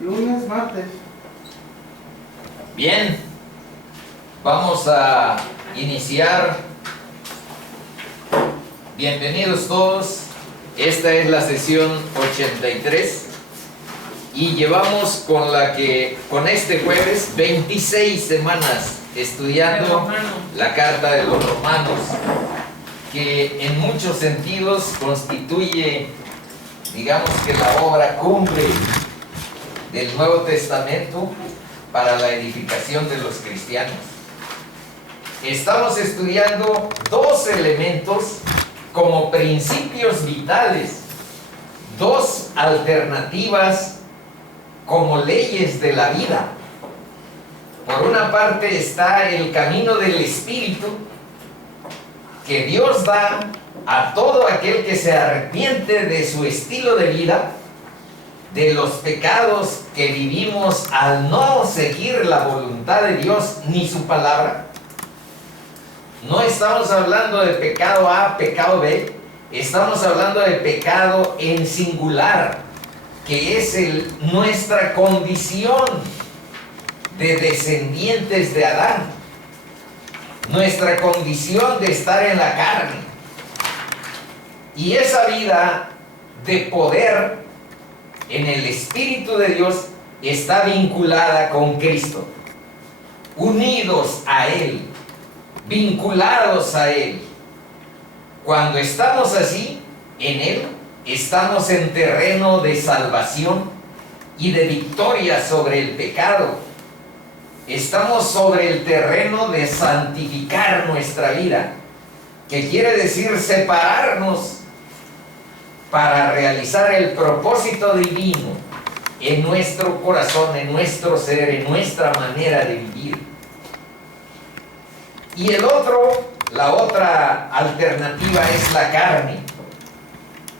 Lunes, martes. Bien, vamos a iniciar. Bienvenidos todos. Esta es la sesión 83 y llevamos con este jueves 26 semanas estudiando la carta de los Romanos, que en muchos sentidos constituye, digamos que la obra cumbre del Nuevo Testamento para la edificación de los cristianos. Estamos estudiando dos elementos como principios vitales, dos alternativas como leyes de la vida. Por una parte está el camino del Espíritu que Dios da a todo aquel que se arrepiente de su estilo de vida, de los pecados que vivimos al no seguir la voluntad de Dios ni su palabra. No estamos hablando de pecado A, pecado B, estamos hablando de pecado en singular, que es nuestra condición de descendientes de Adán, nuestra condición de estar en la carne. Y esa vida de poder en el Espíritu de Dios está vinculada con Cristo, unidos a Él, vinculados a Él. Cuando estamos así, en Él, estamos en terreno de salvación y de victoria sobre el pecado. Estamos sobre el terreno de santificar nuestra vida, que quiere decir separarnos para realizar el propósito divino en nuestro corazón, en nuestro ser, en nuestra manera de vivir. Y la otra alternativa es la carne,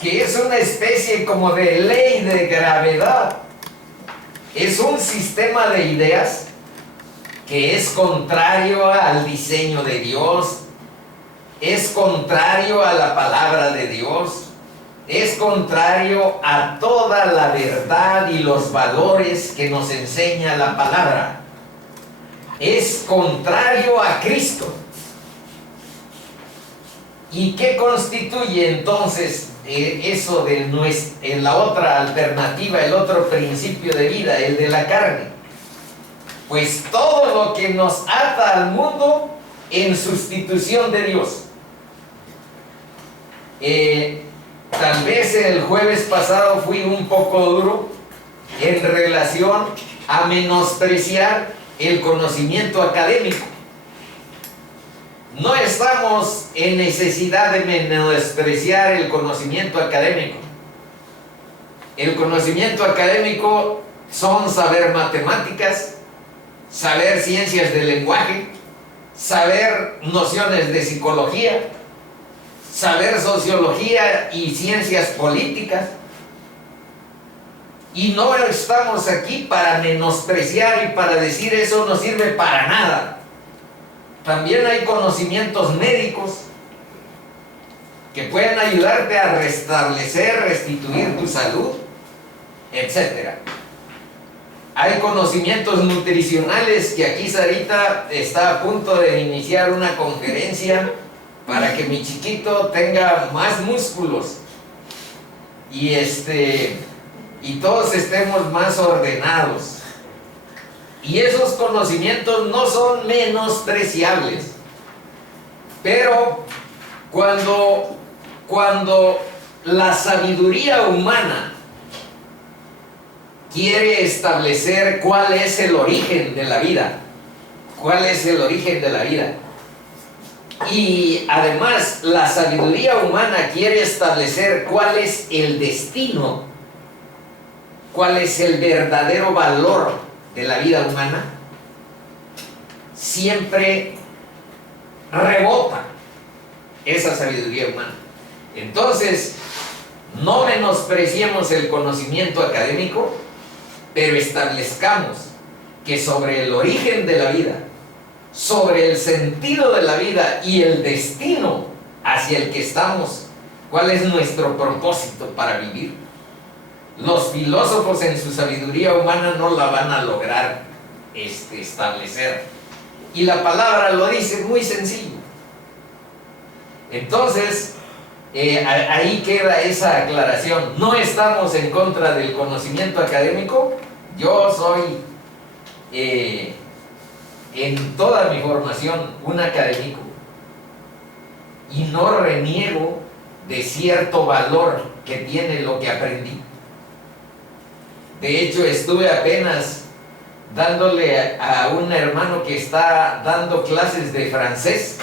que es una especie como de ley de gravedad. Es un sistema de ideas que es contrario al diseño de Dios, es contrario a la palabra de Dios, es contrario a toda la verdad y los valores que nos enseña la palabra. Es contrario a Cristo. ¿Y qué constituye entonces eso en la otra alternativa, el otro principio de vida, el de la carne? Pues todo lo que nos ata al mundo en sustitución de Dios. Tal vez el jueves pasado fui un poco duro en relación a menospreciar el conocimiento académico. No estamos en necesidad de menospreciar el conocimiento académico. El conocimiento académico son saber matemáticas, saber ciencias del lenguaje, saber nociones de psicología, saber sociología y ciencias políticas. Y no estamos aquí para menospreciar y para decir eso no sirve para nada. También hay conocimientos médicos que pueden ayudarte a restablecer, restituir tu salud, etc. Hay conocimientos nutricionales que aquí Sarita está a punto de iniciar una conferencia para que mi chiquito tenga más músculos y todos estemos más ordenados. Y esos conocimientos no son menospreciables. Pero cuando la sabiduría humana quiere establecer cuál es el origen de la vida, y además la sabiduría humana quiere establecer cuál es el destino, cuál es el verdadero valor de la vida humana, siempre rebota esa sabiduría humana. Entonces, no menospreciemos el conocimiento académico, pero establezcamos que sobre el origen de la vida, sobre el sentido de la vida y el destino hacia el que estamos, cuál es nuestro propósito para vivir, Los filósofos en su sabiduría humana no la van a lograr establecer. Y la palabra lo dice muy sencillo. Entonces, ahí queda esa aclaración. No estamos en contra del conocimiento académico. Yo soy, en toda mi formación, un académico. Y no reniego de cierto valor que tiene lo que aprendí. De hecho, estuve apenas dándole a un hermano que está dando clases de francés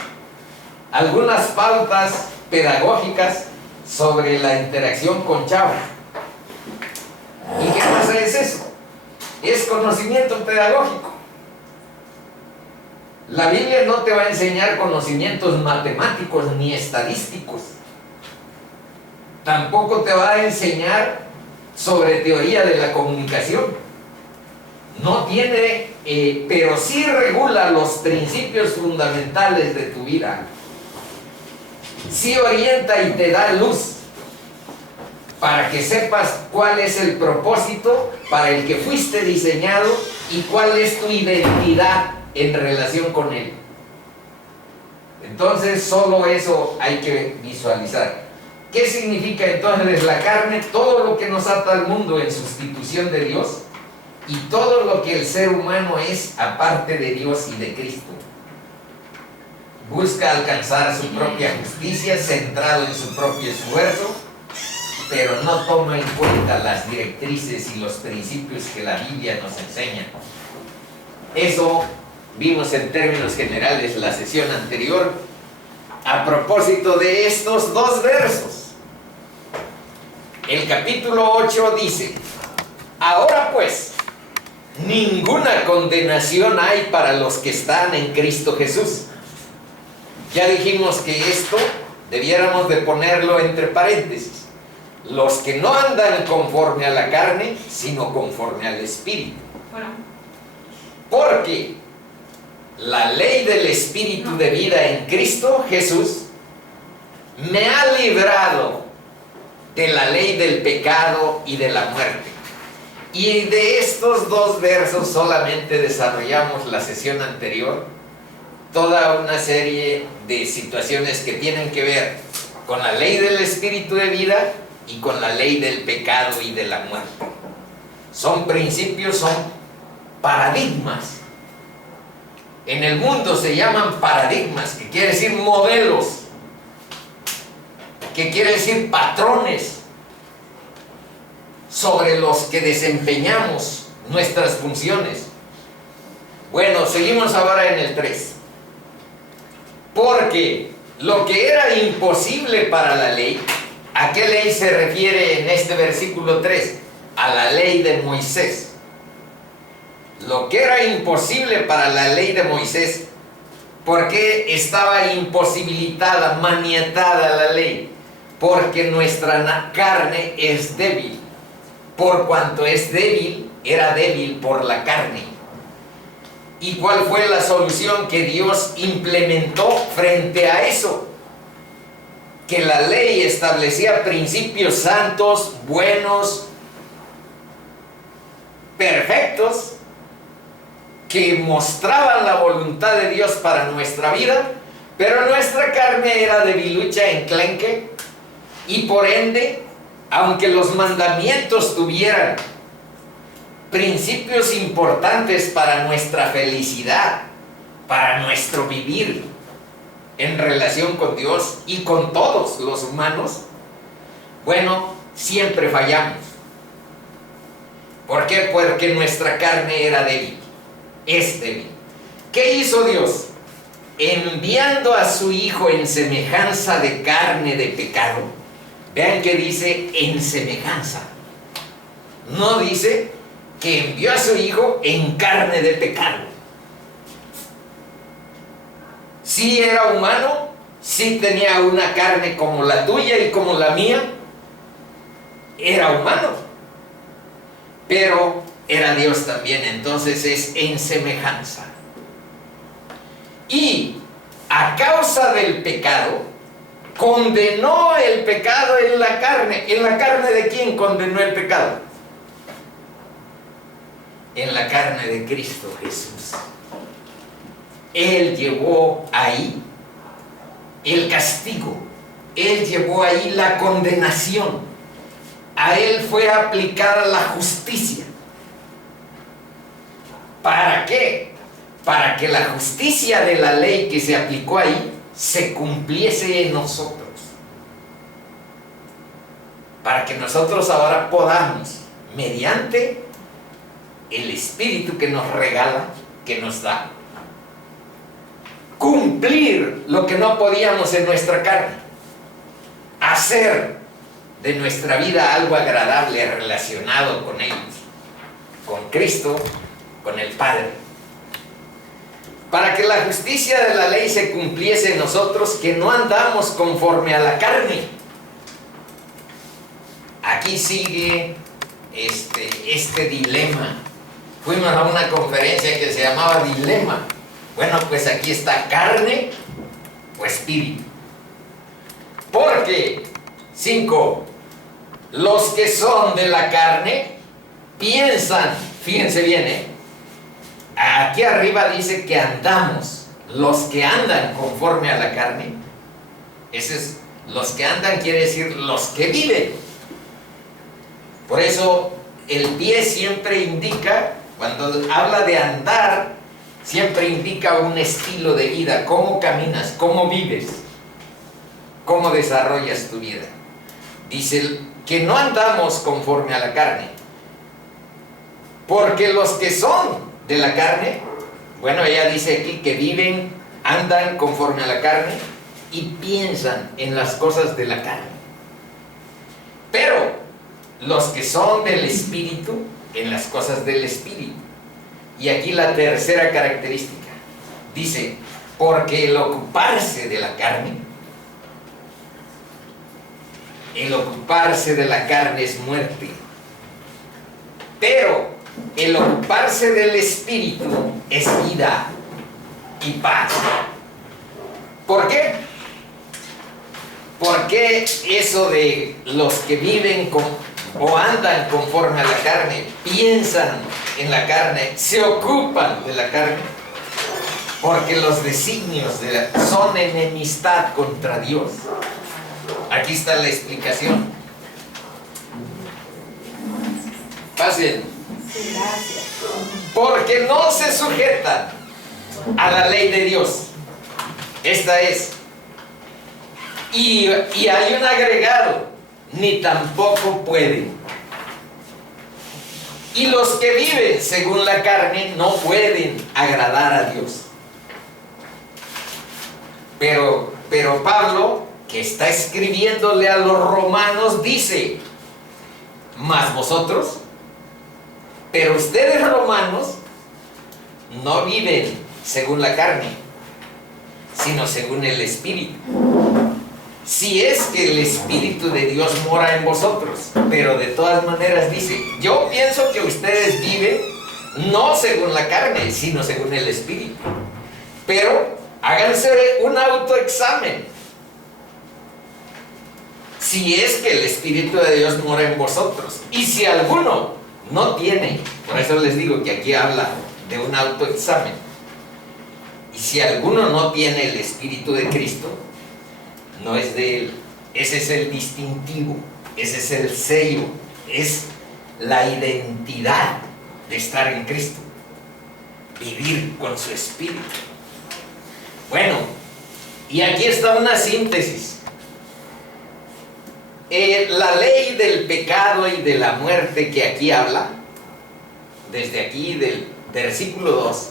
algunas pautas pedagógicas sobre la interacción con chavos. ¿Y qué cosa es eso? Es conocimiento pedagógico. La Biblia no te va a enseñar conocimientos matemáticos ni estadísticos. Tampoco te va a enseñar sobre teoría de la comunicación. No tiene, pero sí regula los principios fundamentales de tu vida. Sí orienta y te da luz para que sepas cuál es el propósito para el que fuiste diseñado y cuál es tu identidad en relación con él. Entonces, solo eso hay que visualizar. ¿Qué significa entonces la carne? Todo lo que nos ata al mundo en sustitución de Dios y todo lo que el ser humano es aparte de Dios y de Cristo. Busca alcanzar su propia justicia centrado en su propio esfuerzo, pero no toma en cuenta las directrices y los principios que la Biblia nos enseña. Eso vimos en términos generales la sesión anterior a propósito de estos dos versos. El capítulo 8 dice: ahora pues, ninguna condenación hay para los que están en Cristo Jesús. Ya dijimos que esto debiéramos de ponerlo entre paréntesis. Los que no andan conforme a la carne, sino conforme al Espíritu. Porque la ley del Espíritu de vida en Cristo Jesús me ha librado de la ley del pecado y de la muerte. Y de estos dos versos solamente desarrollamos la sesión anterior toda una serie de situaciones que tienen que ver con la ley del Espíritu de vida y con la ley del pecado y de la muerte. Son principios, son paradigmas. En el mundo se llaman paradigmas, que quiere decir modelos, que quiere decir patrones sobre los que desempeñamos nuestras funciones. Bueno, seguimos ahora en el 3. Porque lo que era imposible para la ley, ¿a qué ley se refiere en este versículo 3? A la ley de Moisés. Lo que era imposible para la ley de Moisés, ¿por qué estaba imposibilitada, maniatada la ley? Porque nuestra carne es débil. Por cuanto es débil, era débil por la carne. ¿Y cuál fue la solución que Dios implementó frente a eso? Que la ley establecía principios santos, buenos, perfectos, que mostraban la voluntad de Dios para nuestra vida, pero nuestra carne era debilucha, enclenque, y por ende, aunque los mandamientos tuvieran principios importantes para nuestra felicidad, para nuestro vivir en relación con Dios y con todos los humanos, bueno, siempre fallamos. ¿Por qué? Porque nuestra carne era débil, es débil. ¿Qué hizo Dios? Enviando a su Hijo en semejanza de carne de pecado. Vean que dice en semejanza. No dice que envió a su Hijo en carne de pecado. Sí era humano, sí tenía una carne como la tuya y como la mía. Era humano, pero era Dios también, entonces es en semejanza. Y a causa del pecado, condenó el pecado en la carne. ¿En la carne de quién condenó el pecado? En la carne de Cristo Jesús. Él llevó ahí el castigo. Él llevó ahí la condenación. A Él fue aplicada la justicia. ¿Para qué? Para que la justicia de la ley que se aplicó ahí se cumpliese en nosotros. Para que nosotros ahora podamos, mediante el Espíritu que nos regala, que nos da, cumplir lo que no podíamos en nuestra carne. Hacer de nuestra vida algo agradable relacionado con ellos, con Cristo, con el Padre. Para que la justicia de la ley se cumpliese en nosotros, que no andamos conforme a la carne. Aquí sigue este dilema. Fuimos a una conferencia que se llamaba Dilema. Bueno, pues aquí está: carne o espíritu. Porque 5. Los que son de la carne piensan, fíjense bien, aquí arriba dice que andamos. Los que andan conforme a la carne, los que andan quiere decir los que viven. Por eso el pie siempre indica, cuando habla de andar, siempre indica un estilo de vida. ¿Cómo caminas? ¿Cómo vives? ¿Cómo desarrollas tu vida? Dice que no andamos conforme a la carne. Porque los que son de la carne, bueno, ella dice aquí que viven, andan conforme a la carne y piensan en las cosas de la carne. Pero los que son del Espíritu, en las cosas del Espíritu. Y aquí la tercera característica. Dice, porque el ocuparse de la carne es muerte. Pero el ocuparse del Espíritu es vida y paz. ¿Por qué? Porque eso de los que viven o andan conforme a la carne, piensan en la carne, se ocupan de la carne, porque los designios son enemistad contra Dios. Aquí está la explicación. Pasen. Porque no se sujetan a la ley de Dios. Esta es. Y hay un agregado: ni tampoco pueden. Y los que viven según la carne no pueden agradar a Dios. Pero Pablo, que está escribiéndole a los romanos, dice: mas vosotros, pero ustedes romanos, no viven según la carne, sino según el Espíritu. Si es que el Espíritu de Dios mora en vosotros. Pero de todas maneras dice, yo pienso que ustedes viven no según la carne, sino según el Espíritu. Pero háganse un autoexamen. Si es que el Espíritu de Dios mora en vosotros. Y si alguno no tiene, por eso les digo que aquí habla de un autoexamen. Y si alguno no tiene el Espíritu de Cristo, no es de Él. Ese es el distintivo, ese es el sello, es la identidad de estar en Cristo. Vivir con su Espíritu. Bueno, y aquí está una síntesis. La ley del pecado y de la muerte que aquí habla, desde aquí del versículo 2,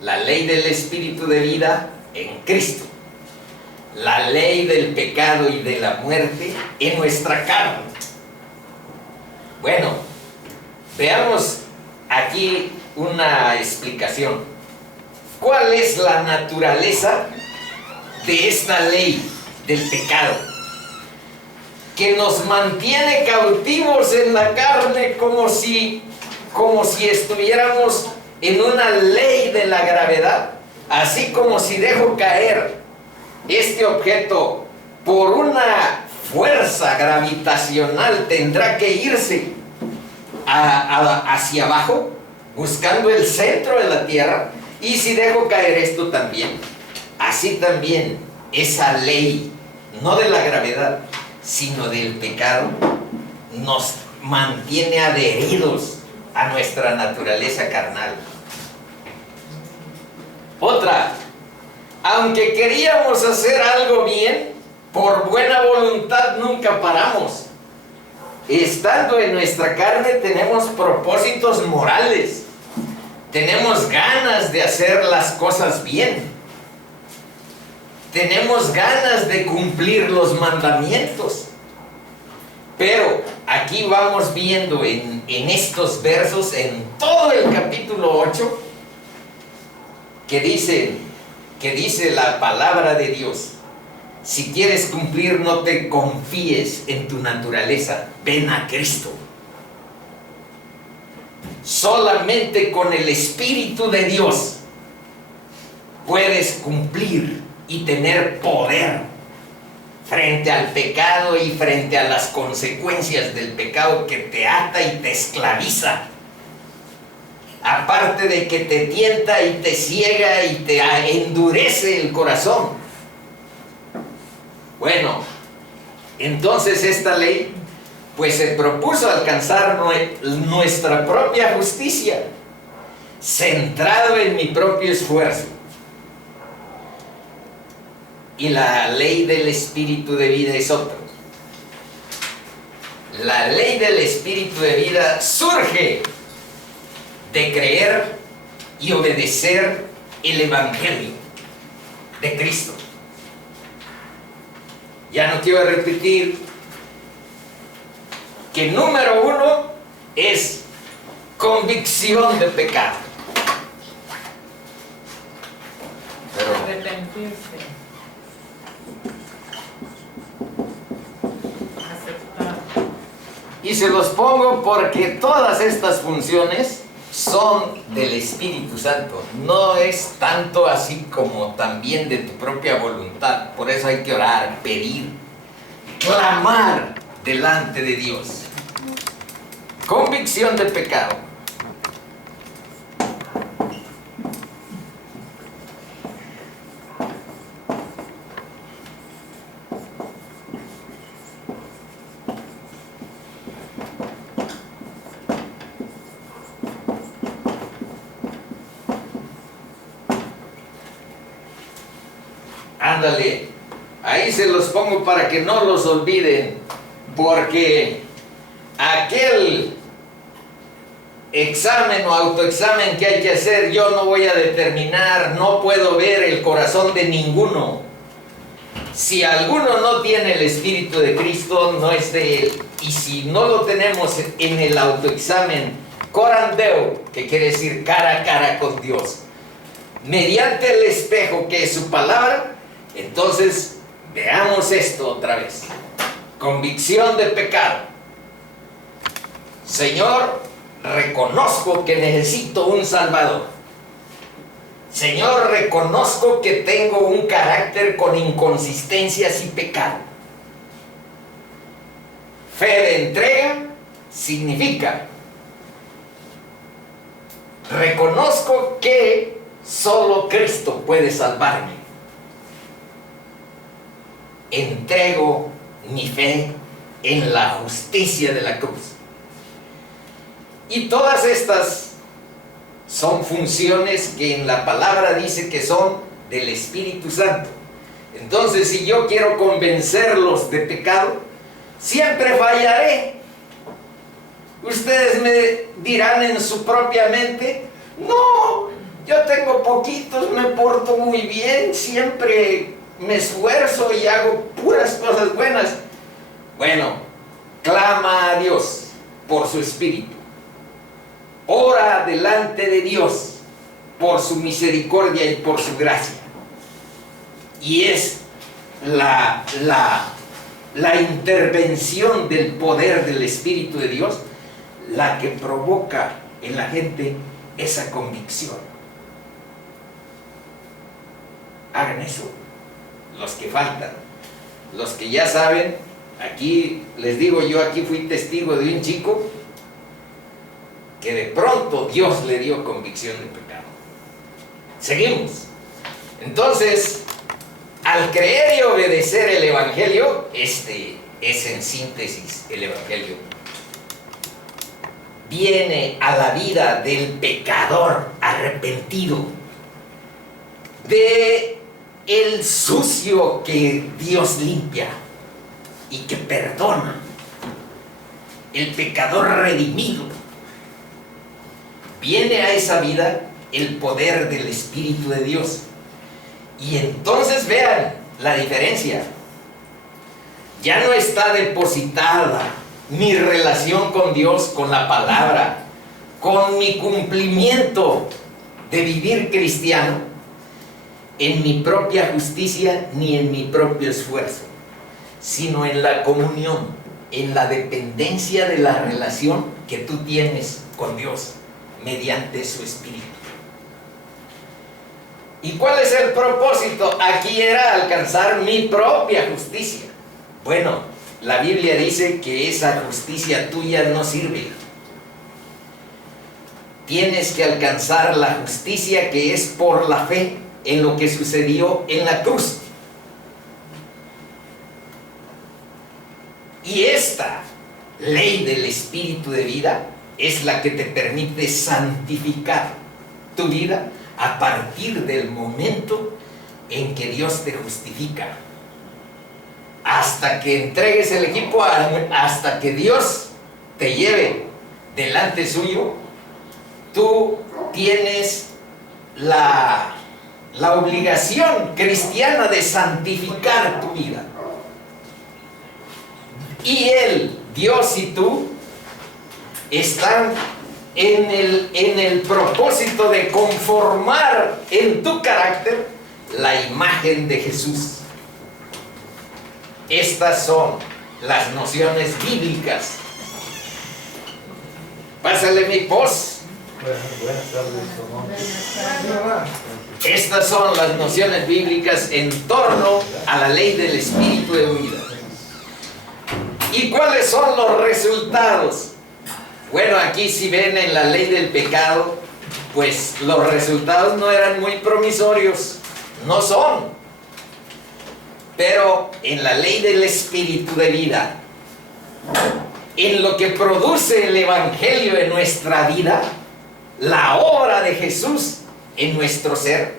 la ley del Espíritu de vida en Cristo. La ley del pecado y de la muerte en nuestra carne. Bueno, veamos aquí una explicación. ¿Cuál es la naturaleza de esta ley del pecado? Que nos mantiene cautivos en la carne como si estuviéramos en una ley de la gravedad. Así como si dejo caer este objeto por una fuerza gravitacional tendrá que irse hacia abajo, buscando el centro de la Tierra. Y si dejo caer esto también, así también esa ley, no de la gravedad, sino del pecado, nos mantiene adheridos a nuestra naturaleza carnal. Otra, aunque queríamos hacer algo bien, por buena voluntad nunca paramos. Estando en nuestra carne tenemos propósitos morales, tenemos ganas de hacer las cosas bien, tenemos ganas de cumplir los mandamientos. Pero aquí vamos viendo en estos versos, en todo el capítulo 8, que dice la palabra de Dios: si quieres cumplir, no te confíes en tu naturaleza, ven a Cristo. Solamente con el Espíritu de Dios puedes cumplir y tener poder frente al pecado y frente a las consecuencias del pecado que te ata y te esclaviza. Aparte de que te tienta y te ciega y te endurece el corazón. Bueno, entonces esta ley pues se propuso alcanzar nuestra propia justicia, centrado en mi propio esfuerzo. Y la ley del Espíritu de vida es otra. La ley del Espíritu de vida surge de creer y obedecer el Evangelio de Cristo. Ya no quiero repetir que número 1 es convicción de pecado. Pero arrepentirse, aceptar. y se los pongo porque todas estas funciones son del Espíritu Santo. No es tanto así como también de tu propia voluntad. Por eso hay que orar, pedir, clamar delante de Dios. Convicción de pecado. Ándale, ahí se los pongo para que no los olviden, porque aquel examen o autoexamen que hay que hacer, yo no voy a determinar, no puedo ver el corazón de ninguno. Si alguno no tiene el Espíritu de Cristo, no es de él. Y si no lo tenemos en el autoexamen corandeo, que quiere decir cara a cara con Dios, mediante el espejo que es su palabra, entonces veamos esto otra vez. Convicción de pecado. Señor, reconozco que necesito un Salvador. Señor, reconozco que tengo un carácter con inconsistencias y pecado. Fe de entrega significa: reconozco que solo Cristo puede salvarme. Entrego mi fe en la justicia de la cruz. Y todas estas son funciones que en la palabra dice que son del Espíritu Santo. Entonces, si yo quiero convencerlos de pecado, siempre fallaré. Ustedes me dirán en su propia mente: no, yo tengo poquitos, me porto muy bien, siempre me esfuerzo y hago puras cosas buenas. Bueno, clama a Dios por su Espíritu. Ora delante de Dios por su misericordia y por su gracia. Y es la intervención del poder del Espíritu de Dios la que provoca en la gente esa convicción. Hagan eso, los que faltan. los que ya saben, aquí les digo, yo aquí fui testigo de un chico que de pronto Dios le dio convicción de pecado. Seguimos. Entonces, al creer y obedecer el Evangelio, este es en síntesis el Evangelio, viene a la vida del pecador arrepentido, de el sucio que Dios limpia y que perdona, el pecador redimido. Viene a esa vida el poder del Espíritu de Dios. Y entonces vean la diferencia. Ya no está depositada mi relación con Dios, con la palabra, con mi cumplimiento de vivir cristiano, en mi propia justicia ni en mi propio esfuerzo, sino en la comunión, en la dependencia de la relación que tú tienes con Dios mediante su Espíritu. ¿Y cuál es el propósito? Aquí era alcanzar mi propia justicia. Bueno, la Biblia dice que esa justicia tuya no sirve. Tienes que alcanzar la justicia que es por la fe en lo que sucedió en la cruz. Y esta ley del Espíritu de vida es la que te permite santificar tu vida a partir del momento en que Dios te justifica. Hasta que entregues el equipo, hasta que Dios te lleve delante suyo, tú tienes la obligación cristiana de santificar tu vida. Y Él, Dios y tú, están en el propósito de conformar en tu carácter la imagen de Jesús. Estas son las nociones bíblicas. Pásale mi post. Buenas tardes. Estas son las nociones bíblicas en torno a la ley del Espíritu de vida. ¿Y cuáles son los resultados? Bueno, aquí si ven en la ley del pecado, pues los resultados no eran muy promisorios, no son. Pero en la ley del Espíritu de vida, en lo que produce el Evangelio en nuestra vida, la obra de Jesús en nuestro ser,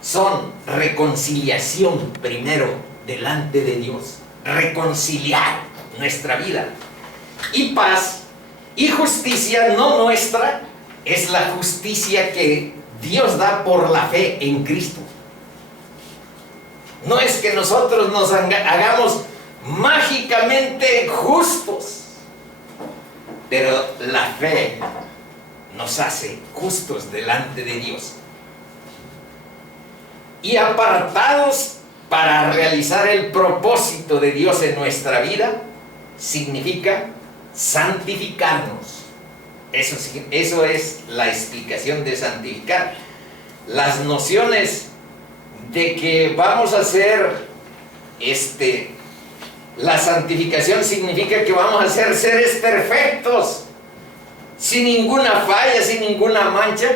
son reconciliación primero delante de Dios, reconciliar nuestra vida, y paz y justicia no nuestra, es la justicia que Dios da por la fe en Cristo. No es que nosotros nos hagamos mágicamente justos, pero la fe nos hace justos delante de Dios y apartados para realizar el propósito de Dios en nuestra vida. Significa santificarnos. Eso es la explicación de santificar. Las nociones de que vamos a hacer la santificación significa que vamos a ser seres perfectos, sin ninguna falla, sin ninguna mancha.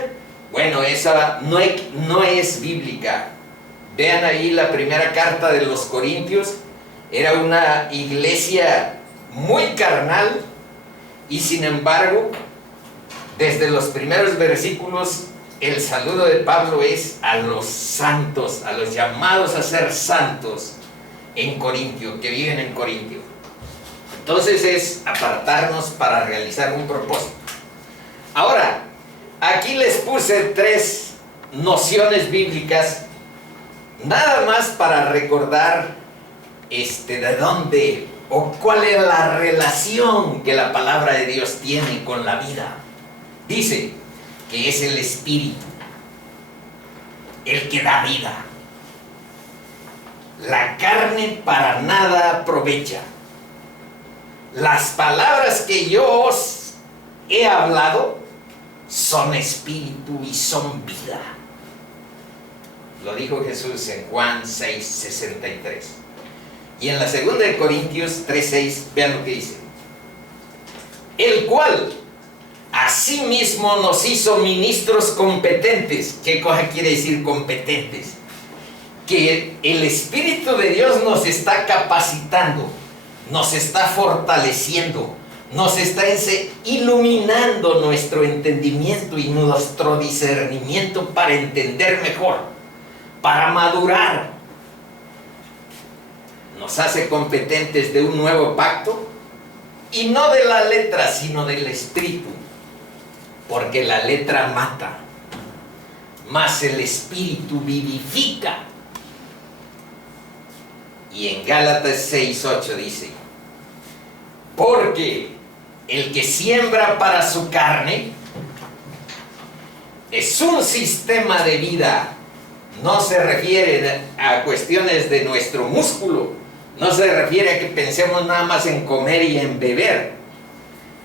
Bueno, esa no es bíblica. Vean ahí la primera carta de los Corintios. Era una iglesia muy carnal, y sin embargo, desde los primeros versículos, el saludo de Pablo es a los santos, a los llamados a ser santos en Corintio, que viven en Corintio. Entonces es apartarnos para realizar un propósito. Ahora, aquí les puse 3 nociones bíblicas, nada más para recordar de dónde o cuál es la relación que la palabra de Dios tiene con la vida. Dice que es el Espíritu el que da vida. La carne para nada aprovecha. Las palabras que yo os he hablado son espíritu y son vida. Lo dijo Jesús en Juan 6:63. Y en la segunda de Corintios 3:6, vean lo que dice. El cual asimismo nos hizo ministros competentes. ¿Qué cosa quiere decir competentes? Que el Espíritu de Dios nos está capacitando, nos está fortaleciendo, nos está iluminando nuestro entendimiento y nuestro discernimiento para entender mejor, para madurar. Nos hace competentes de un nuevo pacto, y no de la letra, sino del Espíritu, porque la letra mata, mas el Espíritu vivifica. Y en Gálatas 6:8 dice: porque el que siembra para su carne es un sistema de vida. No se refiere a cuestiones de nuestro músculo, no se refiere a que pensemos nada más en comer y en beber.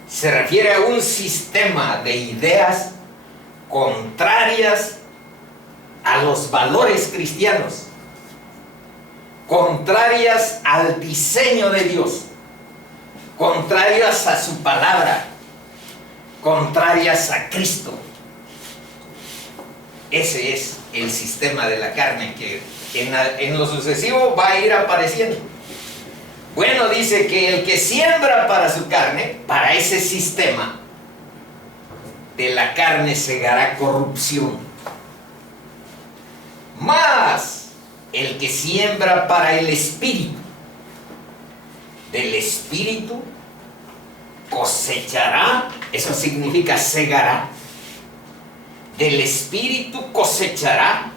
Se refiere a un sistema de ideas contrarias a los valores cristianos, contrarias al diseño de Dios, contrarias a su palabra, contrarias a Cristo. Ese es el sistema de la carne que en lo sucesivo va a ir apareciendo. Bueno, dice que el que siembra para su carne, para ese sistema, de la carne segará corrupción. Mas el que siembra para el Espíritu, del Espíritu cosechará, eso significa segará, del Espíritu cosechará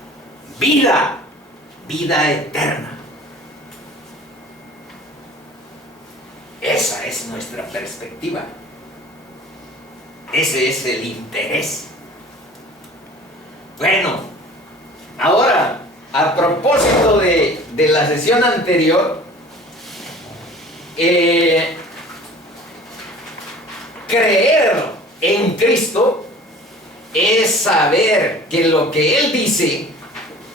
vida, vida eterna. Esa es nuestra perspectiva. Ese es el interés. Bueno, ahora, a propósito de la sesión anterior, creer en Cristo es saber que lo que Él dice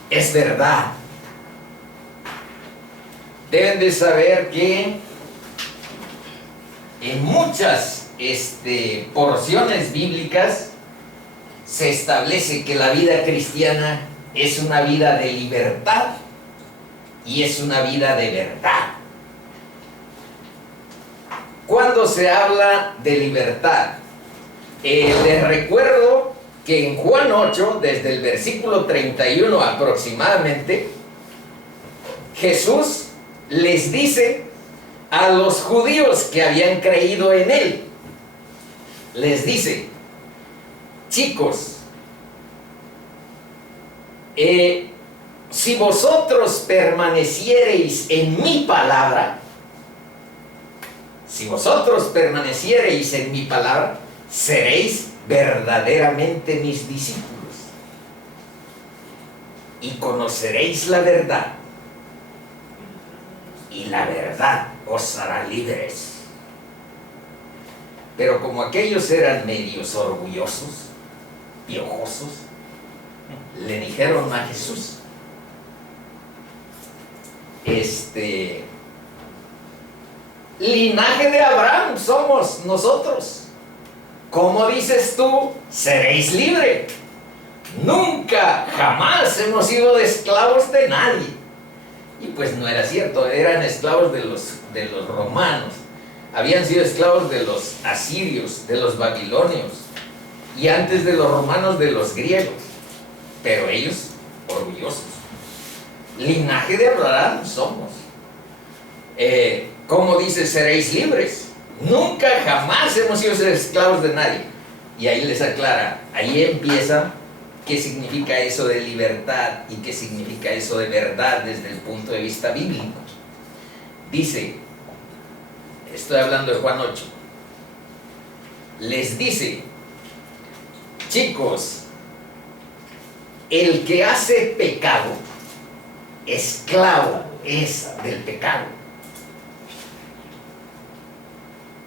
es verdad. Deben de saber que en muchas porciones bíblicas se establece que la vida cristiana es una vida de libertad y es una vida de verdad. Cuando se habla de libertad, les recuerdo que en Juan 8, desde el versículo 31 aproximadamente, Jesús les dice a los judíos que habían creído en Él, les dice: chicos, si vosotros permaneciereis en mi palabra, seréis verdaderamente mis discípulos y conoceréis la verdad, y la verdad os hará libres. Pero como aquellos eran medios orgullosos, piojosos, le dijeron a Jesús: linaje de Abraham somos nosotros. ¿Cómo dices tú, seréis libres? Nunca, jamás hemos sido esclavos de nadie. Y pues no era cierto, eran esclavos de los romanos, habían sido esclavos de los asirios, de los babilonios, y antes de los romanos, de los griegos. Pero ellos, orgullosos. Linaje de Abraham somos. ¿Cómo dice seréis libres? Nunca, jamás hemos sido esclavos de nadie. Y ahí les aclara, ahí empieza qué significa eso de libertad y qué significa eso de verdad desde el punto de vista bíblico. Dice, estoy hablando de Juan 8, les dice: chicos, el que hace pecado, esclavo es del pecado.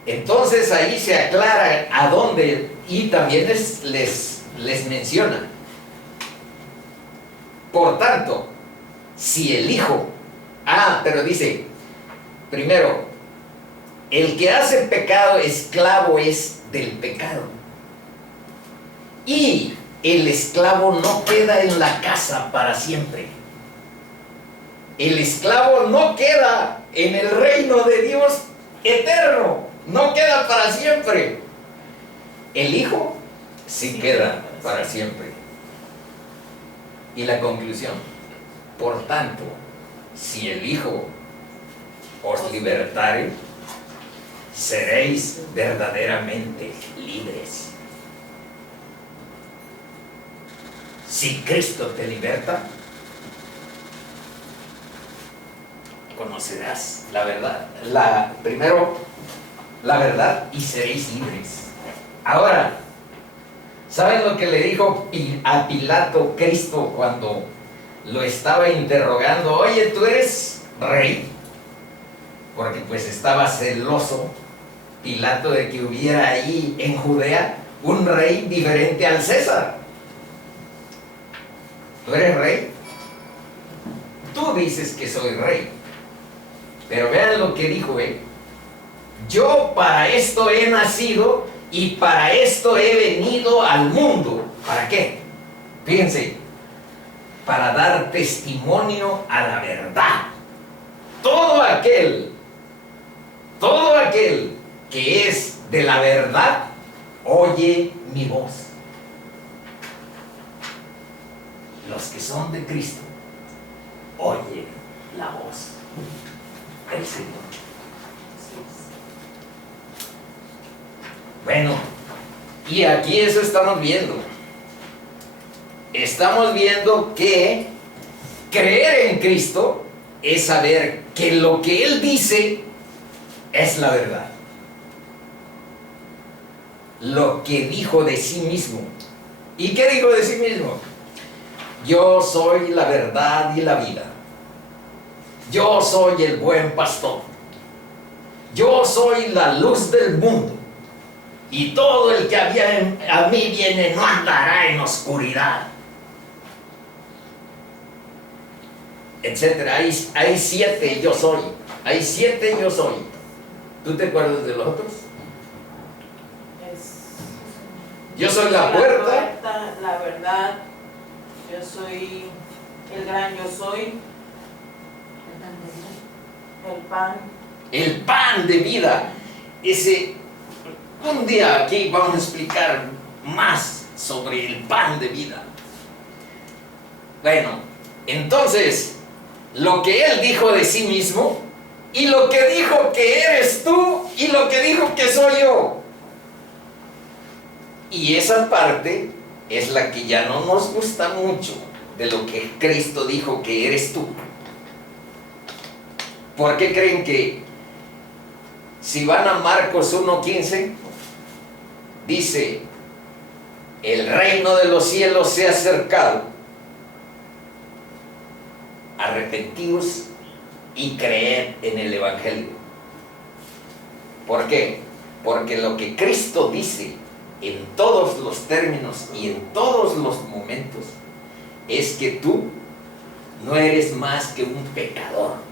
Entonces ahí se aclara a dónde, y también les menciona: por tanto, si el Hijo, pero dice, Primero, el que hace pecado, esclavo es del pecado. Y el esclavo no queda en la casa para siempre. El esclavo no queda en el reino de Dios eterno. No queda para siempre. El hijo sí queda para siempre. Y la conclusión: por tanto, si el hijo os libertare, seréis verdaderamente libres. Si Cristo te liberta, conocerás la verdad. Primero, la verdad, y seréis libres. Ahora, ¿saben lo que le dijo a Pilato Cristo cuando lo estaba interrogando? Oye, ¿tú eres rey? Porque pues estaba celoso Pilato de que hubiera ahí en Judea un rey diferente al César. ¿Tú eres rey? Tú dices que soy rey. Pero vean lo que dijo él. Yo para esto he nacido y para esto he venido al mundo. ¿Para qué? Fíjense, para dar testimonio a la verdad. Todo aquel que es de la verdad, oye mi voz. Los que son de Cristo, oyen la voz del Señor. Bueno, y aquí eso estamos viendo. Estamos viendo que creer en Cristo es saber que lo que Él dice es la verdad. Lo que dijo de sí mismo. ¿Y qué dijo de sí mismo? Yo soy la verdad y la vida. Yo soy el buen pastor. Yo soy la luz del mundo. Y todo el que a mí viene no andará en oscuridad. Etcétera. Hay 7 yo soy. Hay 7 yo soy. ¿Tú te acuerdas de los otros? Yo soy la puerta. La verdad. Yo soy el gran yo soy. El pan. El pan de vida. Un día aquí vamos a explicar más sobre el pan de vida. Bueno, entonces, lo que Él dijo de sí mismo, y lo que dijo que eres tú, y lo que dijo que soy yo. Y esa parte es la que ya no nos gusta mucho de lo que Cristo dijo que eres tú. ¿Por qué creen que si van a Marcos 1:15, dice, el reino de los cielos se ha acercado, arrepentíos y creed en el Evangelio? ¿Por qué? Porque lo que Cristo dice en todos los términos y en todos los momentos es que tú no eres más que un pecador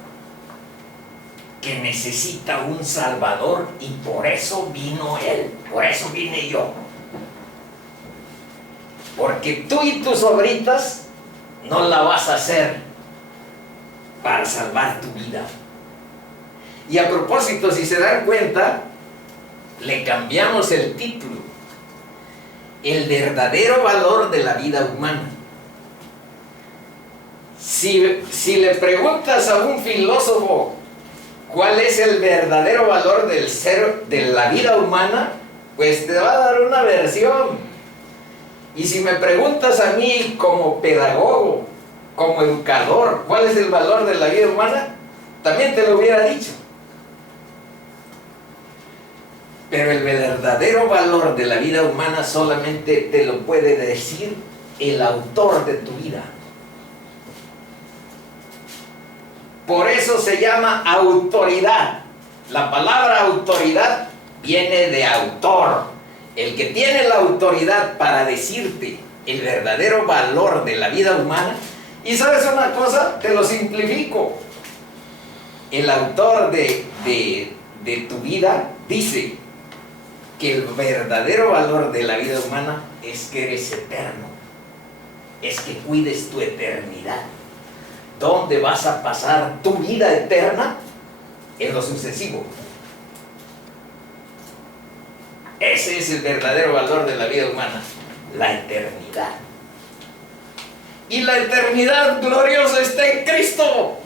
que necesita un Salvador, y por eso vino Él, por eso vine yo. Porque tú y tus obritas no la vas a hacer para salvar tu vida. Y a propósito, si se dan cuenta, le cambiamos el título: el verdadero valor de la vida humana. Si le preguntas a un filósofo cuál es el verdadero valor de la vida humana, pues te va a dar una versión. Y si me preguntas a mí como pedagogo, como educador, cuál es el valor de la vida humana, también te lo hubiera dicho. Pero el verdadero valor de la vida humana solamente te lo puede decir el autor de tu vida. Por eso se llama autoridad. La palabra autoridad viene de autor. El que tiene la autoridad para decirte el verdadero valor de la vida humana. Y ¿sabes una cosa? Te lo simplifico. el autor de tu vida dice que el verdadero valor de la vida humana es que eres eterno, es que cuides tu eternidad. ¿Dónde vas a pasar tu vida eterna? En lo sucesivo. Ese es el verdadero valor de la vida humana, la eternidad. Y la eternidad gloriosa está en Cristo.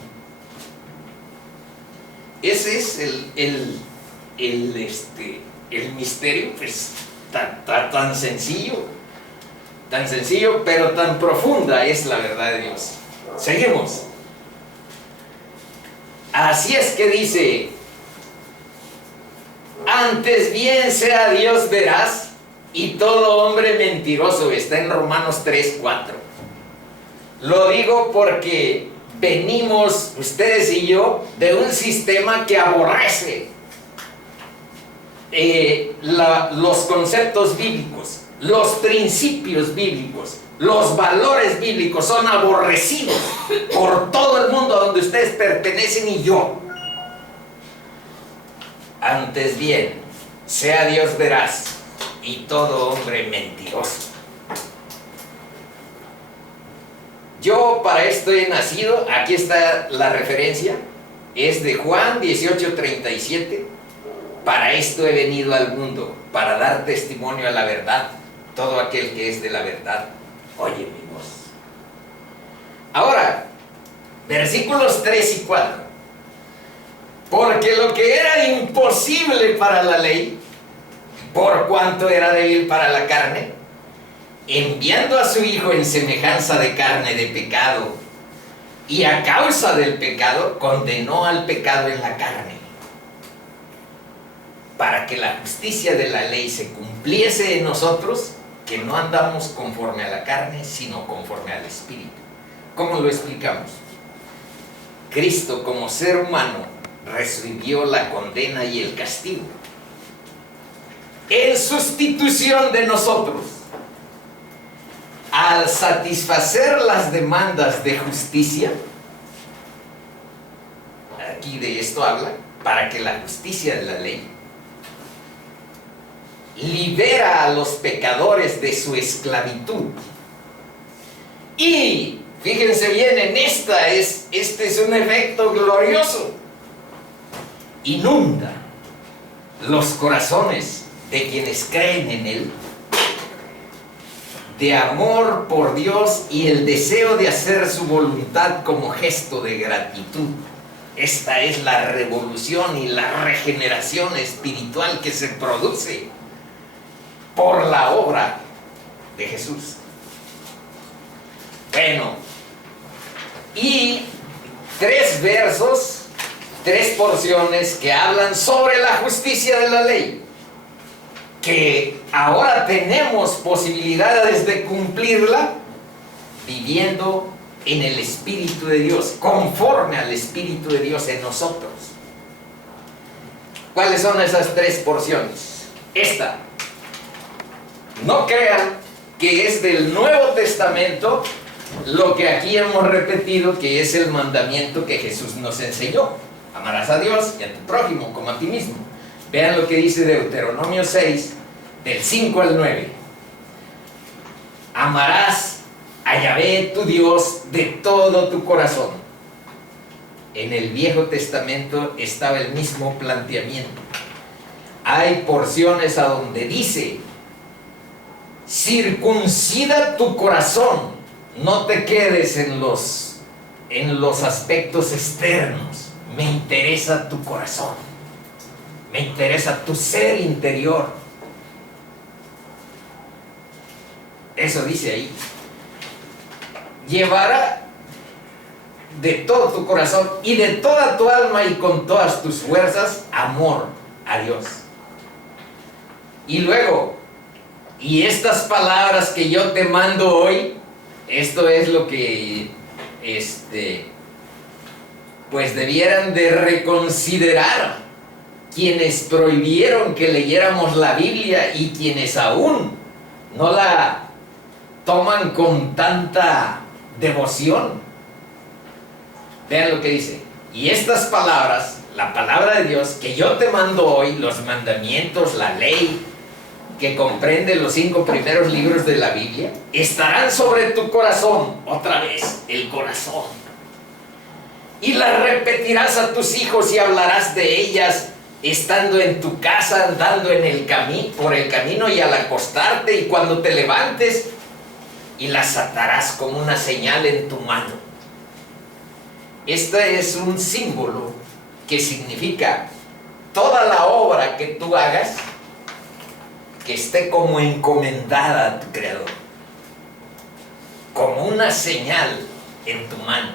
Ese es el misterio, pues, tan sencillo, pero tan profunda es la verdad de Dios. Seguimos. Así es que dice: antes bien sea Dios veraz y todo hombre mentiroso. Está en Romanos 3:4. Lo digo porque venimos, ustedes y yo, de un sistema que aborrece los conceptos bíblicos, los principios bíblicos, los valores bíblicos. Son aborrecidos por todo el mundo a donde ustedes pertenecen y yo. Antes bien, sea Dios veraz y todo hombre mentiroso. Yo para esto he nacido. Aquí está la referencia. Es de Juan 18:37. Para esto he venido al mundo, para dar testimonio a la verdad. Todo aquel que es de la verdad, oye mi voz. Ahora, versículos 3 y 4. Porque lo que era imposible para la ley, por cuanto era débil para la carne, enviando a su Hijo en semejanza de carne de pecado, y a causa del pecado, condenó al pecado en la carne, para que la justicia de la ley se cumpliese en nosotros, que no andamos conforme a la carne, sino conforme al Espíritu. ¿Cómo lo explicamos? Cristo, como ser humano, recibió la condena y el castigo en sustitución de nosotros. Al satisfacer las demandas de justicia, aquí de esto habla, para que la justicia de la ley libera a los pecadores de su esclavitud. Y fíjense bien en este es un efecto glorioso. Inunda los corazones de quienes creen en Él de amor por Dios y el deseo de hacer su voluntad como gesto de gratitud. Esta es la revolución y la regeneración espiritual que se produce por la obra de Jesús. Bueno, y 3 versos, 3 porciones que hablan sobre la justicia de la ley, que ahora tenemos posibilidades de cumplirla viviendo en el Espíritu de Dios, conforme al Espíritu de Dios en nosotros. ¿Cuáles son esas 3 porciones? Esta, no crean que es del Nuevo Testamento lo que aquí hemos repetido, que es el mandamiento que Jesús nos enseñó: amarás a Dios y a tu prójimo como a ti mismo. Vean lo que dice Deuteronomio 6, del 5 al 9. Amarás a Yahvé tu Dios de todo tu corazón. En el Viejo Testamento estaba el mismo planteamiento. Hay porciones a donde dice: circuncida tu corazón, no te quedes en los aspectos externos. Me interesa tu corazón, me interesa tu ser interior. Eso dice ahí. Llevará de todo tu corazón y de toda tu alma y con todas tus fuerzas amor a Dios. Y luego, y estas palabras que yo te mando hoy, esto es lo que pues debieran de reconsiderar quienes prohibieron que leyéramos la Biblia y quienes aún no la toman con tanta devoción. Vean lo que dice: Y estas palabras, la palabra de Dios que yo te mando hoy, los mandamientos, la ley, que comprende los 5 primeros libros de la Biblia, estarán sobre tu corazón. Otra vez, el corazón. Y las repetirás a tus hijos y hablarás de ellas estando en tu casa, andando por el camino y al acostarte y cuando te levantes, y las atarás como una señal en tu mano. Este es un símbolo que significa toda la obra que tú hagas que esté como encomendada a tu Creador, como una señal en tu mano,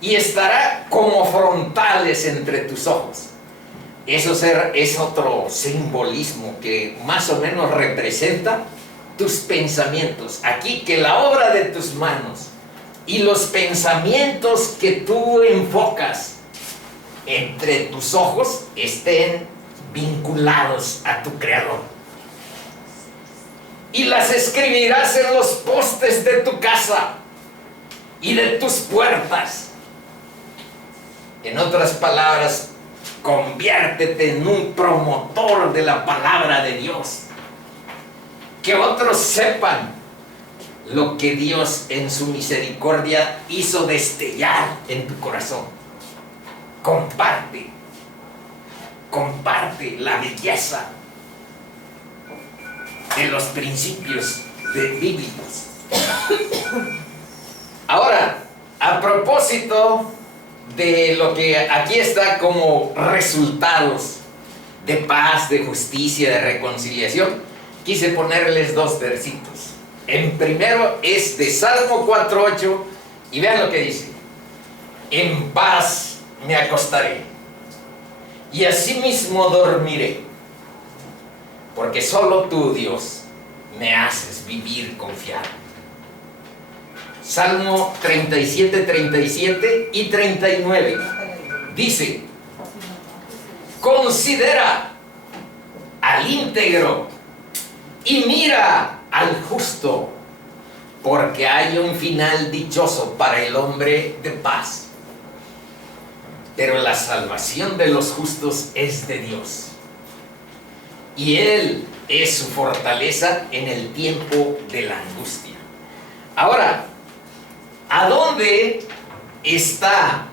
y estará como frontales entre tus ojos. Eso es otro simbolismo que más o menos representa tus pensamientos. Aquí, que la obra de tus manos y los pensamientos que tú enfocas entre tus ojos estén vinculados a tu Creador. Y las escribirás en los postes de tu casa y de tus puertas. En otras palabras, conviértete en un promotor de la palabra de Dios. Que otros sepan lo que Dios en su misericordia hizo destellar en tu corazón. Comparte la belleza de los principios bíblicos. Ahora, a propósito de lo que aquí está como resultados de paz, de justicia, de reconciliación, quise ponerles 2 versitos. En primero es de Salmo 4:8 y vean lo que dice: en paz me acostaré y asimismo dormiré, porque solo tú, Dios, me haces vivir confiado. Salmo 37, 37 y 39 dice: considera al íntegro y mira al justo, porque hay un final dichoso para el hombre de paz. Pero la salvación de los justos es de Dios, y Él es su fortaleza en el tiempo de la angustia. Ahora, ¿a dónde está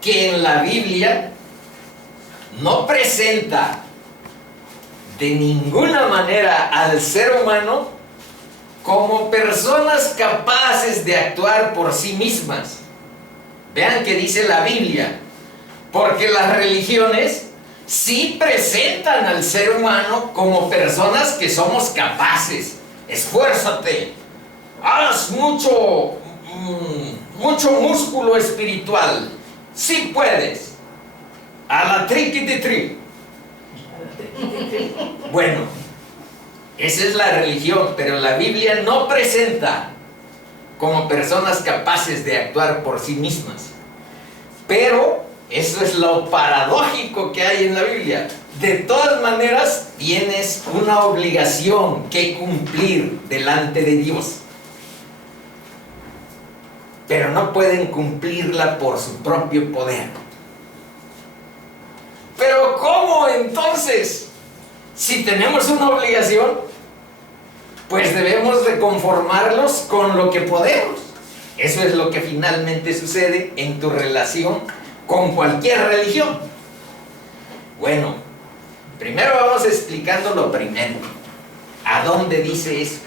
que en la Biblia no presenta de ninguna manera al ser humano como personas capaces de actuar por sí mismas? Vean que dice la Biblia, porque las religiones sí presentan al ser humano como personas que somos capaces. Esfuérzate, haz mucho músculo espiritual, sí puedes, a la triqui. Bueno, esa es la religión, pero la Biblia no presenta como personas capaces de actuar por sí mismas. Pero eso es lo paradójico que hay en la Biblia. De todas maneras, tienes una obligación que cumplir delante de Dios, pero no pueden cumplirla por su propio poder. Pero ¿cómo entonces? Si tenemos una obligación, pues debemos de conformarlos con lo que podemos. Eso es lo que finalmente sucede en tu relación con cualquier religión. Bueno, primero vamos explicando lo primero. ¿A dónde dice eso?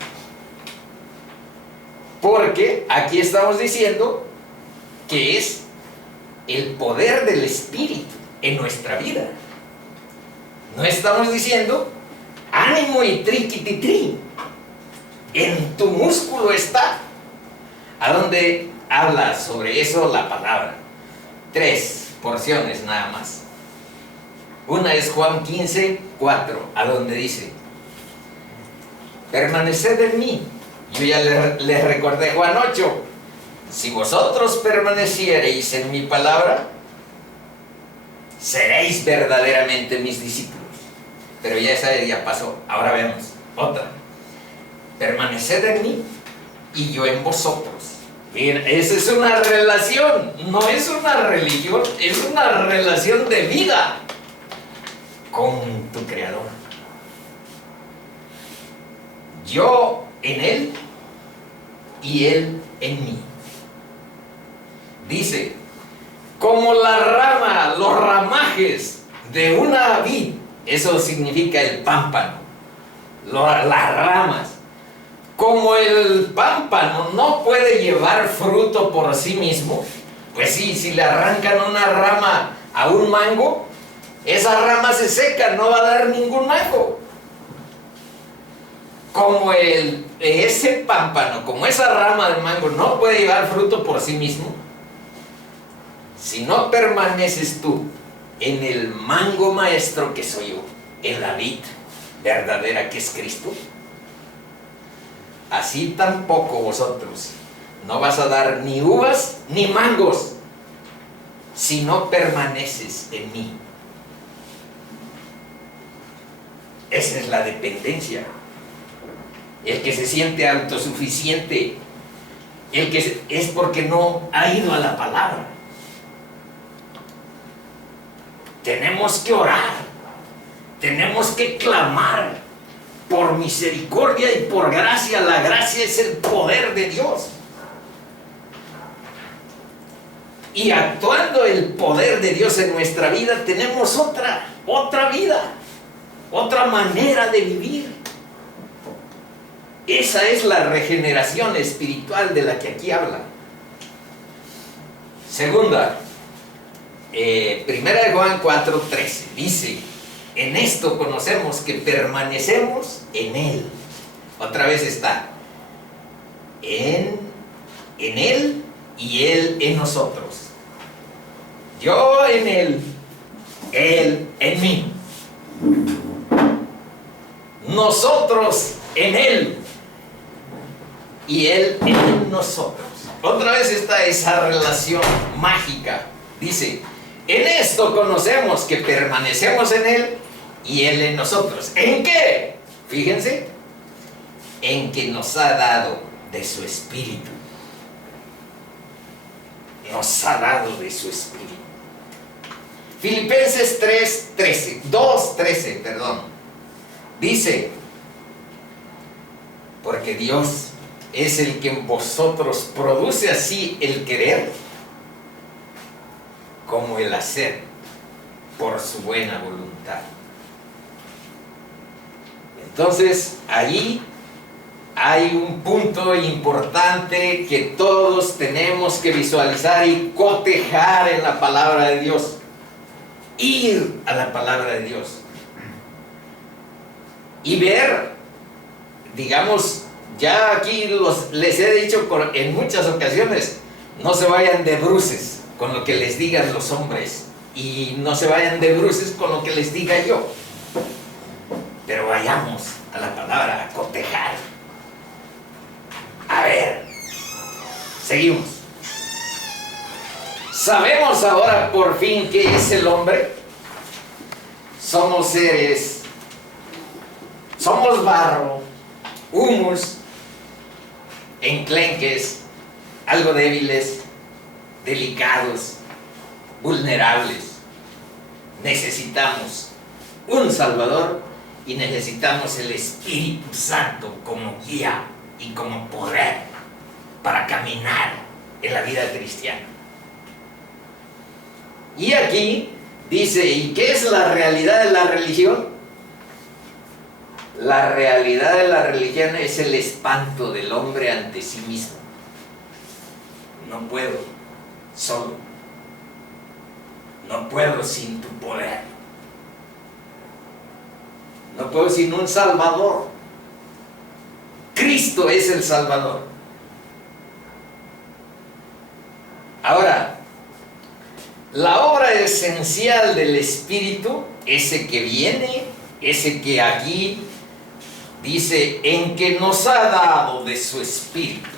Porque aquí estamos diciendo que es el poder del Espíritu en nuestra vida. No estamos diciendo ánimo y triquititri. En tu músculo está. ¿A dónde habla sobre eso la palabra? 3 porciones nada más. Una es Juan 15, 4, a donde dice: permaneced en mí. Yo ya les recordé Juan 8. Si vosotros permaneciereis en mi palabra, seréis verdaderamente mis discípulos. Pero ya esa ya pasó. Ahora vemos otra. Permaneced en mí y yo en vosotros. Bien, esa es una relación, no es una religión, es una relación de vida con tu Creador. Yo en Él y Él en mí. Dice, como la rama, los ramajes de una vid, eso significa el pámpano, las ramas. Como el pámpano no puede llevar fruto por sí mismo, pues sí, si le arrancan una rama a un mango, esa rama se seca, no va a dar ningún mango. Como ese pámpano, como esa rama de mango no puede llevar fruto por sí mismo, si no permaneces tú en el mango maestro que soy yo, en la vid verdadera que es Cristo, así tampoco vosotros no vas a dar ni uvas ni mangos si no permaneces en mí. Esa es la dependencia. El que se siente autosuficiente, es porque no ha ido a la palabra. Tenemos que orar, tenemos que clamar por misericordia y por gracia. La gracia es el poder de Dios. Y actuando el poder de Dios en nuestra vida, tenemos otra vida, otra manera de vivir. Esa es la regeneración espiritual de la que aquí habla. Segunda, primera de Juan 4:13, dice, en esto conocemos que permanecemos en Él. Otra vez está, en Él y Él en nosotros. Yo en Él, Él en mí. Nosotros en Él y Él en nosotros. Otra vez está esa relación mágica. Dice, en esto conocemos que permanecemos en Él y Él en nosotros. ¿En qué? Fíjense, en que nos ha dado de su Espíritu. Nos ha dado de su Espíritu. Filipenses 2:13, dice, porque Dios es el que en vosotros produce así el querer como el hacer por su buena voluntad. Entonces, ahí hay un punto importante que todos tenemos que visualizar y cotejar en la palabra de Dios. Ir a la palabra de Dios. Y ver, digamos, ya aquí les he dicho en muchas ocasiones, no se vayan de bruces con lo que les digan los hombres y no se vayan de bruces con lo que les diga yo, pero vayamos a la palabra a cotejar. A ver, seguimos. ¿Sabemos ahora por fin qué es el hombre? Somos seres, somos barro, humus, enclenques, algo débiles, delicados, vulnerables. Necesitamos un Salvador y necesitamos el Espíritu Santo como guía y como poder para caminar en la vida cristiana. Y aquí dice, ¿y qué es la realidad de la religión? La realidad de la religión es el espanto del hombre ante sí mismo. No puedo solo. No puedo sin tu poder. No puedo sin un Salvador. Cristo es el Salvador. Ahora, la obra esencial del Espíritu, ese que viene, ese que aquí dice, en que nos ha dado de su Espíritu.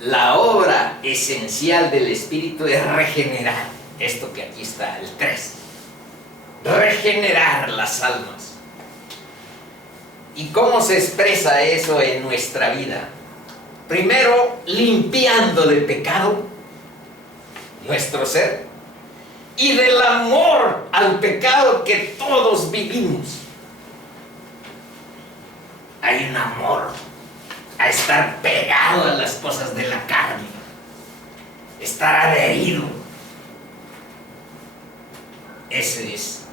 La obra esencial del Espíritu es regenerar. Esto que aquí está, el 3. Regenerar las almas. ¿Y cómo se expresa eso en nuestra vida? primero limpiando de pecado nuestro ser y del amor al pecado que todos vivimos. Hay un amor a estar pegado a las cosas de la carne, estar adherido. Ese es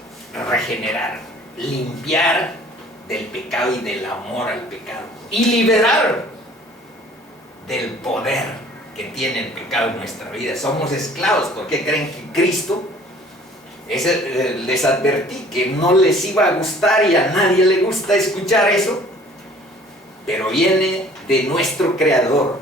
regenerar, limpiar del pecado y del amor al pecado y liberar del poder que tiene el pecado en nuestra vida. Somos esclavos. ¿Por qué creen que Cristo? Les advertí que no les iba a gustar y a nadie le gusta escuchar eso, pero viene de nuestro Creador,